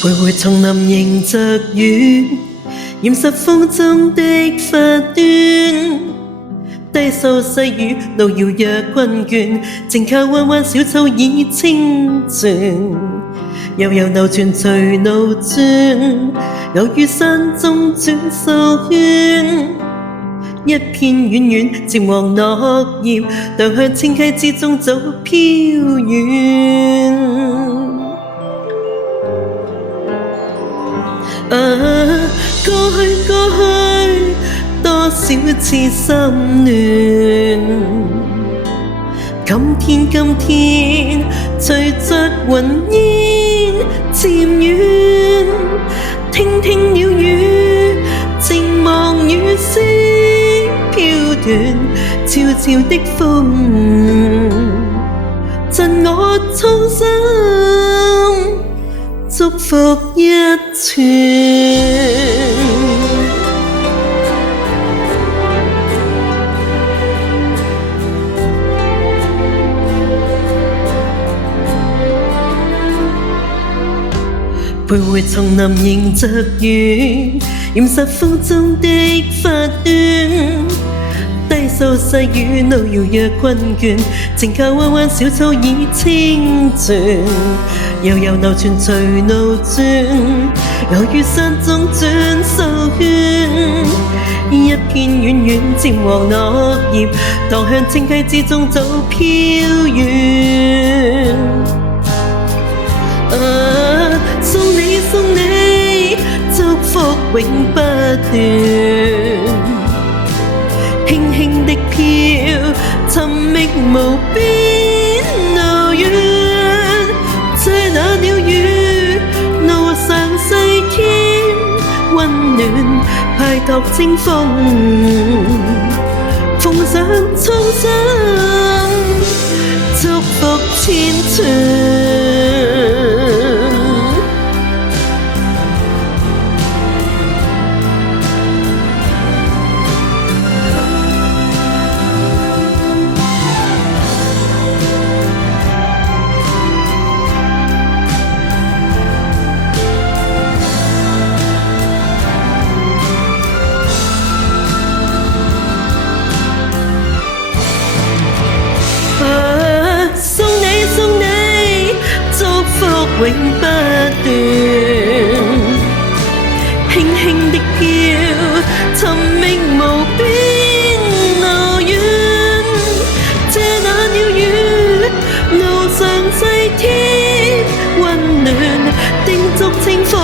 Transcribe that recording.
徘徊叢林迎着雨，染濕風中的髮端。低訴細語，路遙若困倦，靜靠彎彎小草已清泉。悠悠流泉隨路轉，偶於山中轉數圈。一片遠遠漸黃落葉，蕩向清溪之中早飄遠。過去多少次心亂，今天隨着雲煙漸遠，聽鳥語，靜望雨絲飄斷，悄悄的風贈我衷心祝福一串。徘徊叢林迎着雨，染濕風中的髮端。低訴細語，路遙若困倦，靜靠彎彎小草已清泉。悠悠流泉隨路轉，偶於山中轉數圈。一片遠遠漸黃落葉，蕩向清溪之中早飄遠。送你祝福永不斷，輕輕的飄，尋覓無邊路遠。這那鳥語，路上細天溫暖，派託清風，奉上衷心祝福千串。送你祝福永不斷，輕輕的飄，尋覓無邊路遠。這那鳥語，路上細天溫暖，叮囑清風。